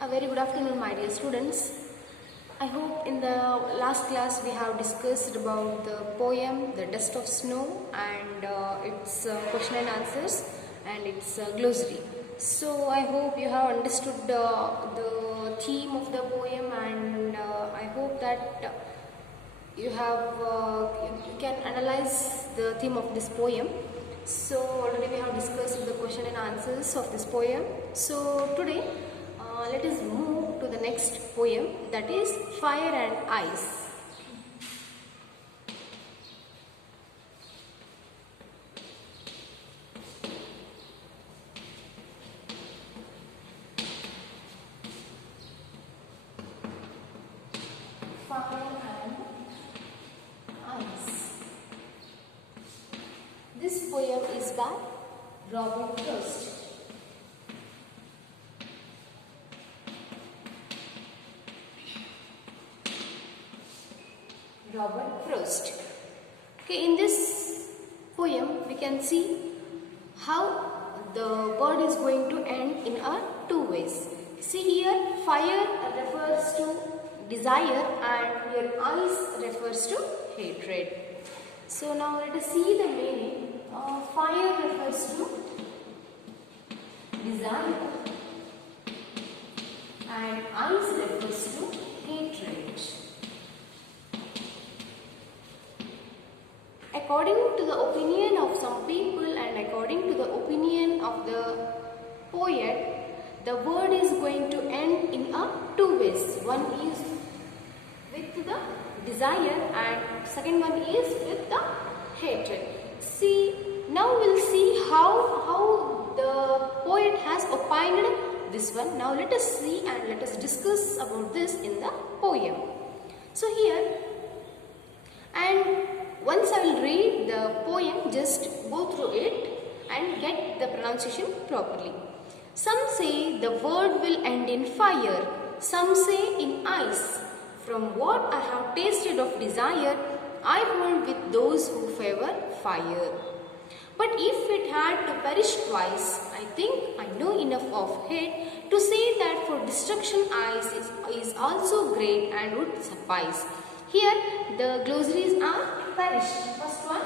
A very good afternoon, my dear students. I hope in the last class we have discussed about the poem The Dust of Snow and its question and answers and its glossary. So I hope you have understood the theme of the poem, and I hope that you can analyze the theme of this poem. So already we have discussed the question and answers of this poem. So today let us move to the next poem, that is Fire and Ice. Fire and Ice. This poem is by Robert Frost. Robert Frost. Okay, in this poem we can see how the word is going to end in two ways. See here, fire refers to desire and here ice refers to hatred. So now let us see the meaning. Fire refers to desire and ice refers to hatred. According to the opinion of some people and according to the opinion of the poet, the word is going to end in two ways. One is with the desire and second one is with the hatred. See, now we'll see how the poet has opined this one. Now let us see and let us discuss about this in the poem. So here, and once I will read the poem, just go through it and get the pronunciation properly. Some say the word will end in fire, some say in ice. From what I have tasted of desire, I hold with those who favor fire. But if it had to perish twice, I think I know enough of hate to say that for destruction ice is also great and would suffice. Here the glossaries are perish. First one,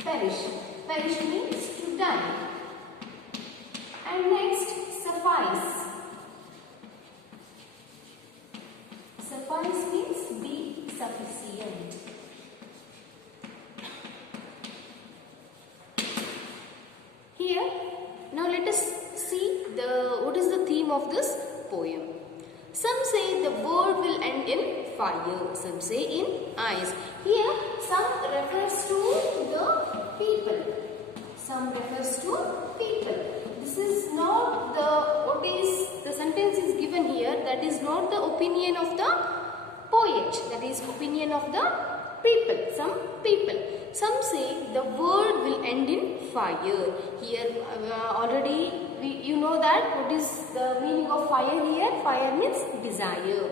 perish. Perish means to die. And next, suffice. Suffice means be sufficient. Here, now let us see what is the theme of this poem. Some say the word will end in fire, some say in ice. Here, some refers to the people. Some refers to people. This is not the sentence is given here, that is not the opinion of the poet, that is opinion of the people, some people. Some say the word will end in fire. Here already you know that what is the meaning of fire here. Fire means desire.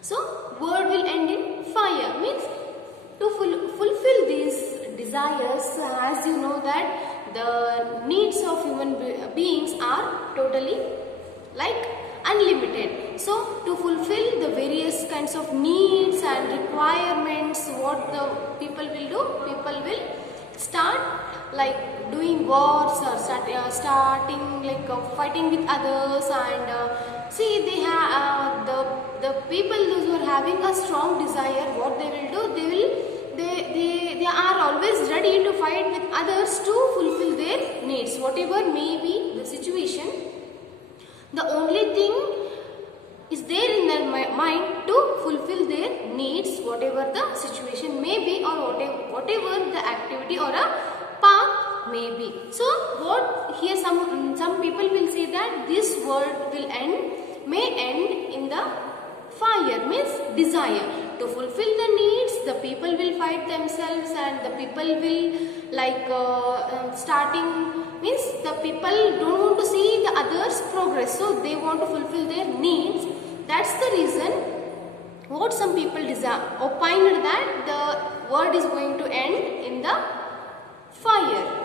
So word will end in fire means to fulfill these desires. As you know that the needs of human beings are totally like unlimited. So to fulfill the various kinds of needs and requirements, what the people will do? People will start like doing wars or starting like fighting with others, and see they have the people those who are having a strong desire, what they will do? They are always ready to fight with others to fulfill their needs, whatever may be the situation. The only thing is there in their mind to fulfill their needs, whatever the situation may be, or whatever the activity or a path may be. So what here some people will say that this world may end in the fire means desire. To fulfill the needs, the people will fight themselves and the people will like starting means the people don't want to see the others progress, so they want to fulfill their needs. That's the reason what some people opined that the world is going to end in the fire.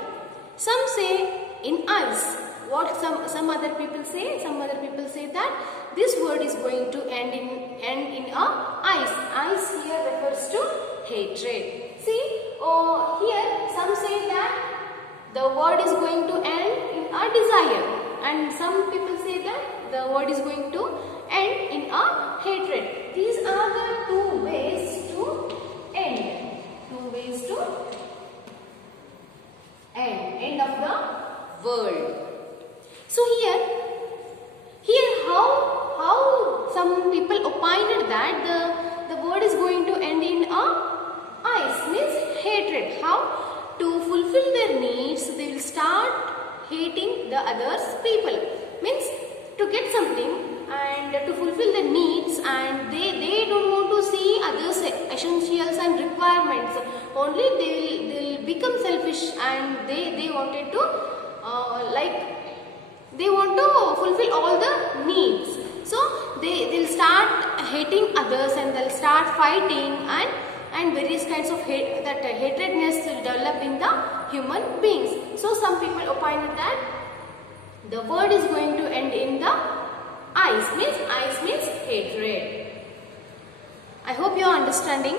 Some say in ice. what some other people say? Some other people say that this word is going to end in a ice. Ice here refers to hatred. See, here some say that the word is going to end in a desire, and some people say that the word is going to end in a hatred. These are the two ways to end. Two ways to end of the world. So here how some people opined that the word is going to end in a ice, means hatred. How? To fulfill their needs, they will start hating the others people. Means to get something and to fulfill their needs, and they don't want to see others' essentials and requirements. Only they will become selfish, and they wanted to they want to fulfill all the needs. So they'll start hating others, and they'll start fighting, and various kinds of hatredness will develop in the human beings. So some people opined that the word is going to end in the ice means hatred. I hope you are understanding.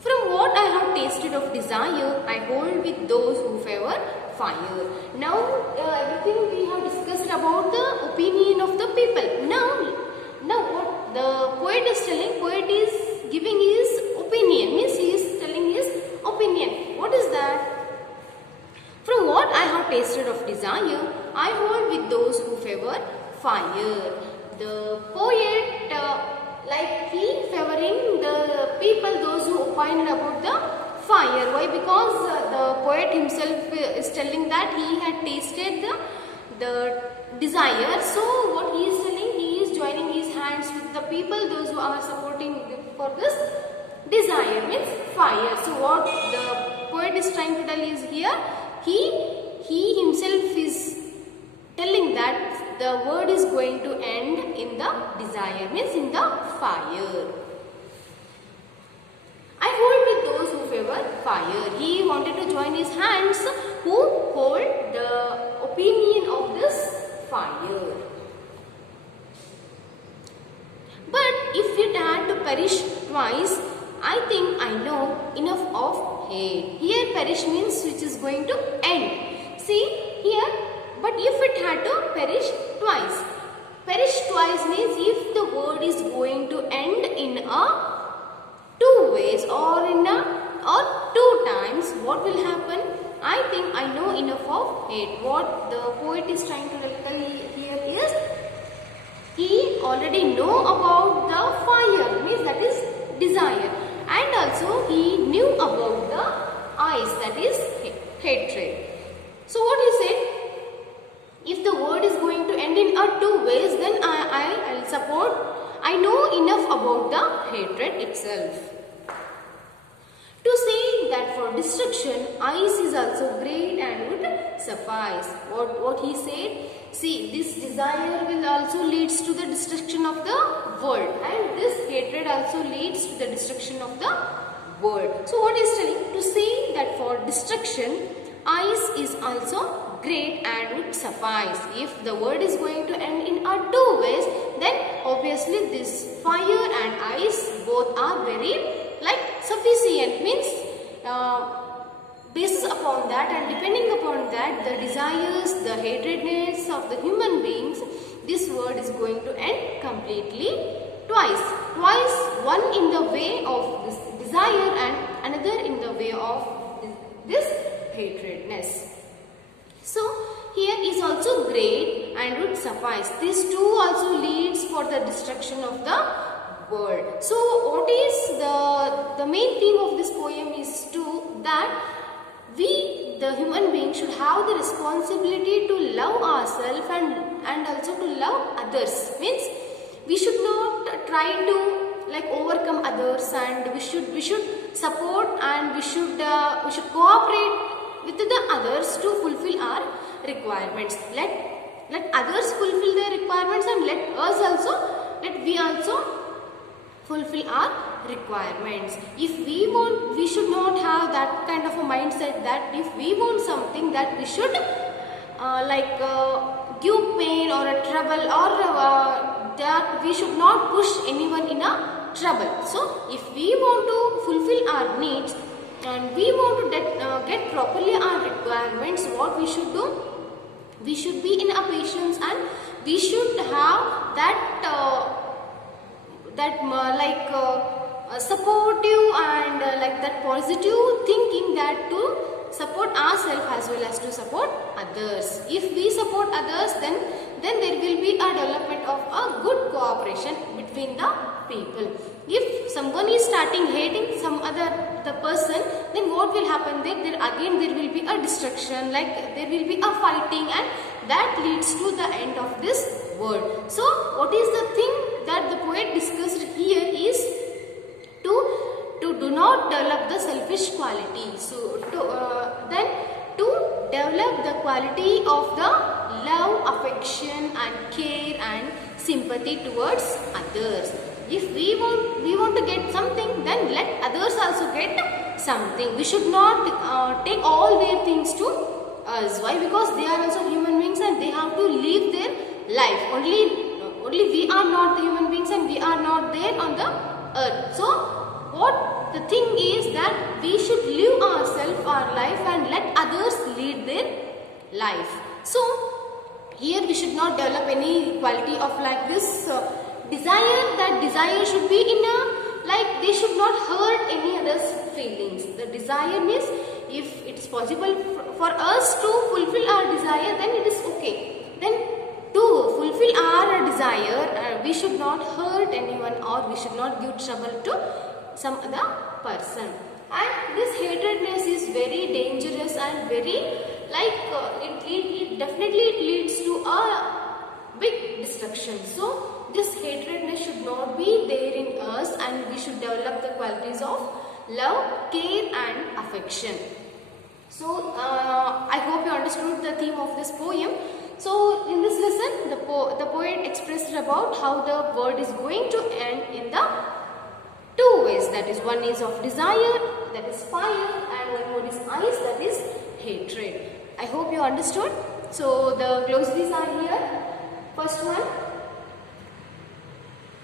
From what I have tasted of desire, I hold with those who favor fire. Now everything we have discussed about the opinion of the people. Now what the poet is telling, poet is giving his opinion, means he is telling his opinion. What is that? From what I have tasted of desire, I hold with those who favor fire. The poet, he favoring the people, those who opined about the fire. Why? Because the poet himself is telling that he had tasted the desire. So what he is telling, he is joining his hands with the people, those who are supporting for this desire, means fire. So what the poet is trying to tell is here, he himself is telling that the word is going to end in the desire, means in the fire. I hold with those who favor fire. He wanted to join his hands who hold the opinion of this fire. But if it had to perish twice, I think I know enough of hate. Here perish means which is going to end. See here, but if it had to perish twice. Perish twice means if the word is going to end in a two ways or two times, what will happen? I think I know enough of hate. What the poet is trying to tell here is, he already know about the fire, means that is desire, and also he knew about the ice, that is hatred. So what he said, if the word is going to end in two ways, then I'll support, I know enough about the hatred itself. To say that for destruction, ice is also great and would suffice. What he said, see, this desire will also leads to the destruction of the world, and this hatred also leads to the destruction of the world. So what he is telling, to say that for destruction, ice is also great and would suffice. If the word is going to end in two ways, then obviously this fire and ice both are very sufficient, means basis upon that and depending upon that, the desires, the hatredness of the human beings, this word is going to end completely twice, one in the way of this desire and another in the way of this hatredness. So here is also great and would suffice. These two also leads for the destruction of the world. So what is the main theme of this poem is that we, the human being, should have the responsibility to love ourselves and also to love others. Means we should not try to overcome others, and we should support, and we should cooperate with the others to fulfill our requirements. Let others fulfill their requirements, and let we also fulfill our requirements. If we want, we should not have that kind of a mindset that if we want something, that we should give pain or a trouble, or that we should not push anyone in a trouble. So if we want to fulfill our needs and we want to get properly our requirements, what we should do? We should be in a patience, and we should have that supportive and that positive thinking, that to support ourselves as well as to support others. If we support others, then there will be a development of a good cooperation between the people. If someone is starting hating the person, then what will happen? There will be a destruction, there will be a fighting, and that leads to the end of this world. So what is the thing that the poet discussed here is to do not develop the selfish quality. So to develop the quality of the love, affection and care and sympathy towards others. If we want to get something, then let others also get something. We should not take all their things to us. Why? Because they are also human beings and they have to live their life. Only we are not the human beings and we are not there on the earth. So what the thing is that we should live our life and let others lead their life. So here we should not develop any quality of this desire. That desire should be in a they should not hurt any other's feelings. The desire means if it is possible for us to fulfill our desire, then it is okay. Then to fulfill our desire, we should not hurt anyone, or we should not give trouble to some other person. And this hatredness is very dangerous and very it definitely leads to a big destruction. So this hatredness should not be there in us, and we should develop the qualities of love, care and affection. So I hope you understood the theme of this poem. So in this lesson, the poet expressed about how the world is going to end in the two ways. That is, one is of desire, that is fire, and one more is ice, that is hatred. I hope you understood. So the glossaries are here. First one,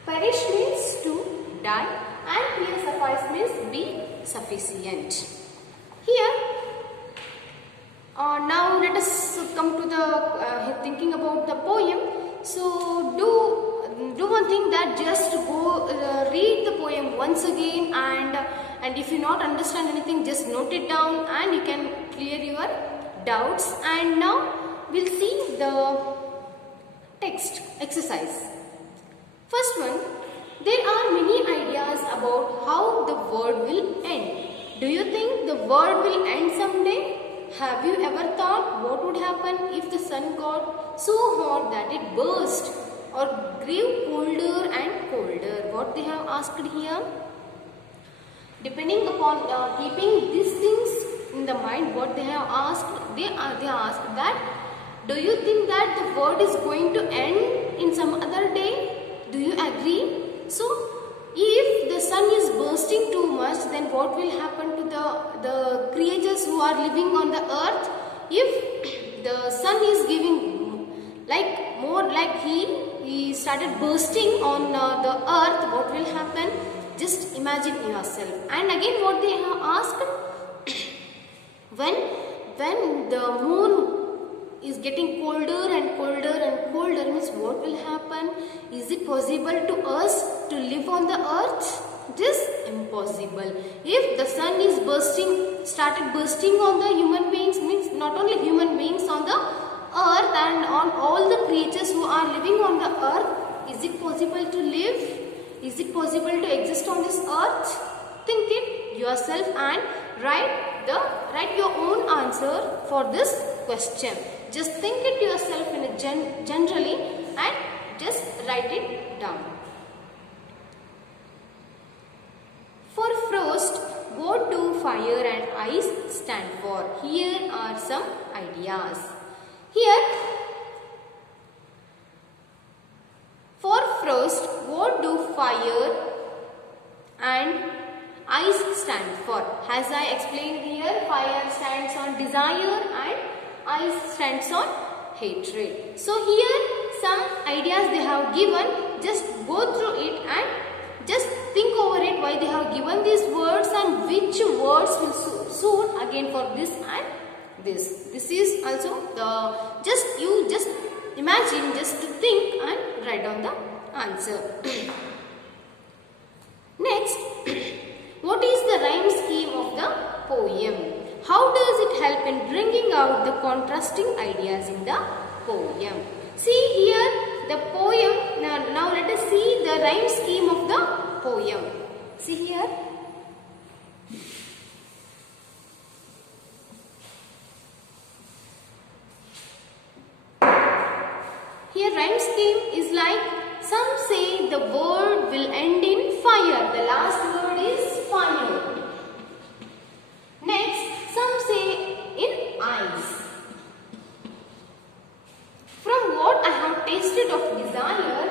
perish means to die, and here suffice means be sufficient. Here, now let us come to the thinking about the poem. So do one thing, that just go read the poem once again, and if you not understand anything, just note it down and you can clear your doubts. And now we'll see the text exercise. First one, there are many ideas about how the world will end. Do you think the world will end someday? Have you ever thought what would happen if the sun got so hot that it burst, or grew colder and colder? What they have asked here? Depending upon keeping these things in the mind, what they have asked, they asked that, do you think that the world is going to end in some other day? Do you agree? So if the sun is bursting too much, then what will happen to the creatures who are living on the earth? If the sun is giving he started bursting on the earth, what will happen? Just imagine yourself. And again, what they have asked, when the moon is getting colder and colder and colder, means what will happen? Is it possible to us to live on the earth? It is impossible. If the sun is started bursting on the human beings, means not only human beings on the earth and on all the creatures who are living on the earth, is it possible to live? Is it possible to exist on this earth? Think it yourself and write your own answer for this question. Just think it yourself in a generally and just write it down. For frost, what do fire and ice stand for? Here are some ideas. Here, for frost, what do fire and ice stand for? As I explained here, fire stands on desire and ice stands on hatred. So here some ideas they have given, just go through it and just think over it why they have given these words and which words will suit again for this and this. This is also the, just imagine, just think and write down the answer. Next, what is the rhyme scheme of the poem? How does it help in bringing out the contrasting ideas in the poem? See here the poem. Now let us see the rhyme scheme of the poem. See here. Here rhyme scheme is like, some say the word will end in fire. The last word is fire. Next, some say in ice. From what I have tasted of desire,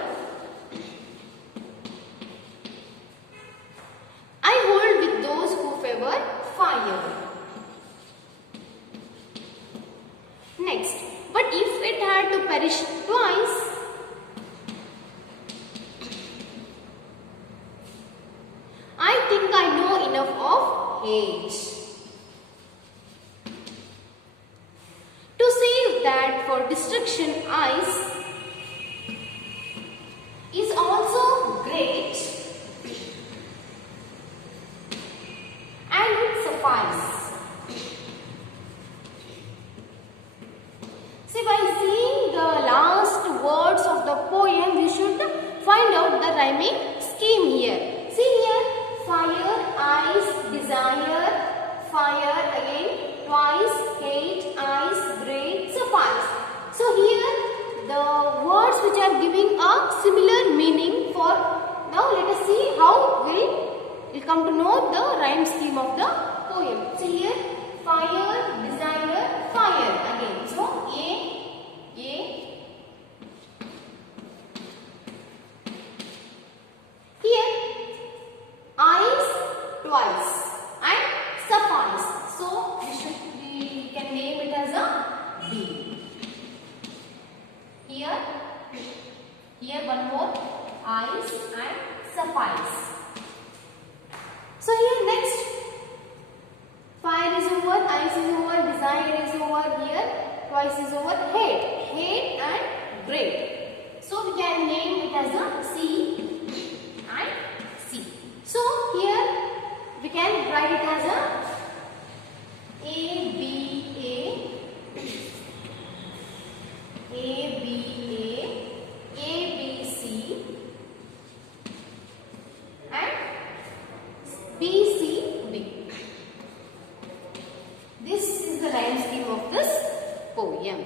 I hold with those who favor fire. Next, but if it had to perish twice, I think I know enough of hate to say that for destruction ice is also great and would suffice. See, by seeing the last words of the poem, we should find out the rhyming scheme here. See here, fire, ice, desire, fire again, twice, hate, ice, great, suffice. So here the words which are giving a similar meaning for, now let us see how we'll come to know the rhyme scheme of the poem. See here, fire, desire, fire again. So A. Here ice twice and suffice. So we can name it as a B. Here one more, ice and suffice. So here next, fire is over, ice is over, desire is over, here twice is over, hate and great. So we can name it as a C and C. So here we can write it as a B, C and B. This is the rhyme scheme of this poem.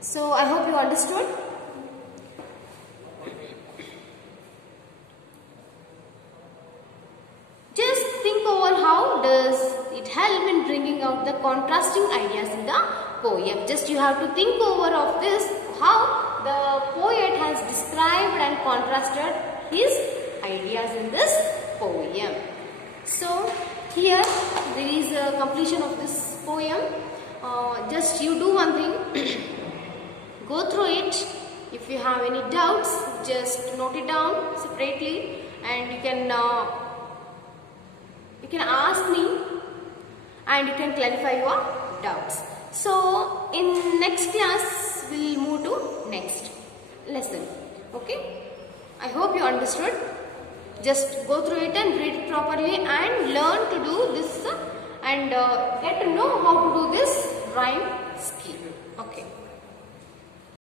So I hope you understood. Just think over how does it help in bringing out the contrasting ideas in the poem. Just you have to think over of this, how the poet has described and contrasted his ideas in this poem. So here there is a completion of this poem. Just you do one thing, go through it. If you have any doubts, just note it down separately and you can ask me and you can clarify your doubts. So in next class we will move to next lesson. Okay, I hope you understood. Just go through it and read it properly and learn to do this and get to know how to do this rhyme scheme. Okay.